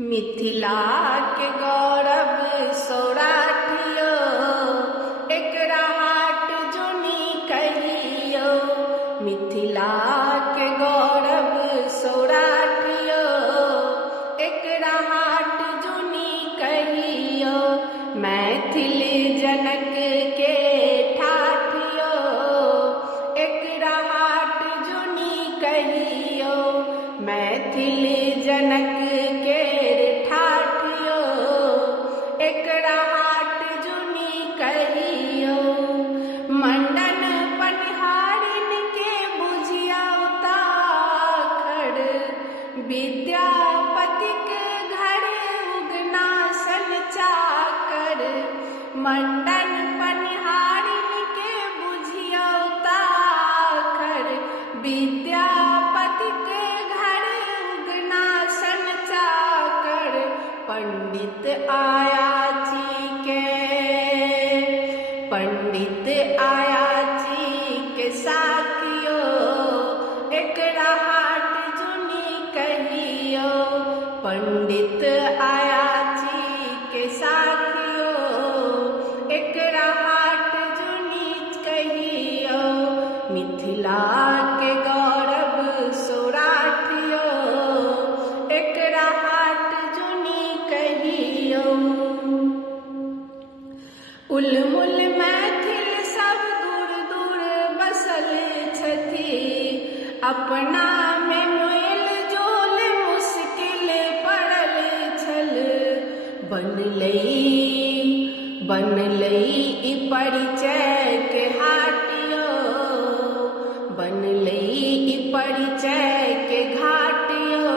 मिथिला के गौरव सौराठियो, एकरा हाट जुनी कहियो। मिथिला के गौरव सौराठियो, एकरा हाट जुनी कहियो। मैथिल जनक के ठाठियो, एकरा हाट जुनी कहियो। मैथिल जनक के ठाठियो, एकरा हाट जुनी कहियो। मंडन पनिहारिन के बुझिया उताखड़, विद्यापति के घर उगना सन चाकर। मंडन पनिहारिन के बुझिया उताखड़, विद्यापति के घर उगना सन चाकर। पंडित आयाची के साकियो, एकरा हाट जुनी कहियो। पंडित आयाची के साकियो, एकरा हाट जुनी कहियो। मिथिला के गौरव सौराठियो, एकरा हाट जुनी कहियो। उलमुल मैथिल सब दूर दूर बसल छथि, अपना में मेल जोल मुश्किल पड़ल छल। बनलै ई परिचय के हाटियो, बनलै ई परिचय के घाटियो।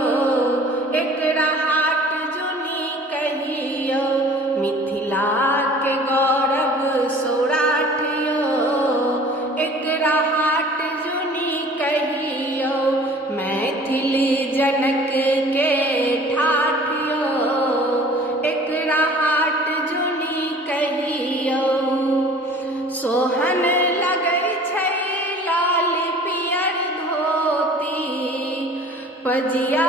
एकरा हाट जुनी कहियो। मिथिला के गौरव सौराठियो, एकरा हाट जुनी कहियो। मैथिल जनक के ठाठियो, एकरा हाट जुनी कहियो। सोहन लगै छै लाल पियर धोती, पजिया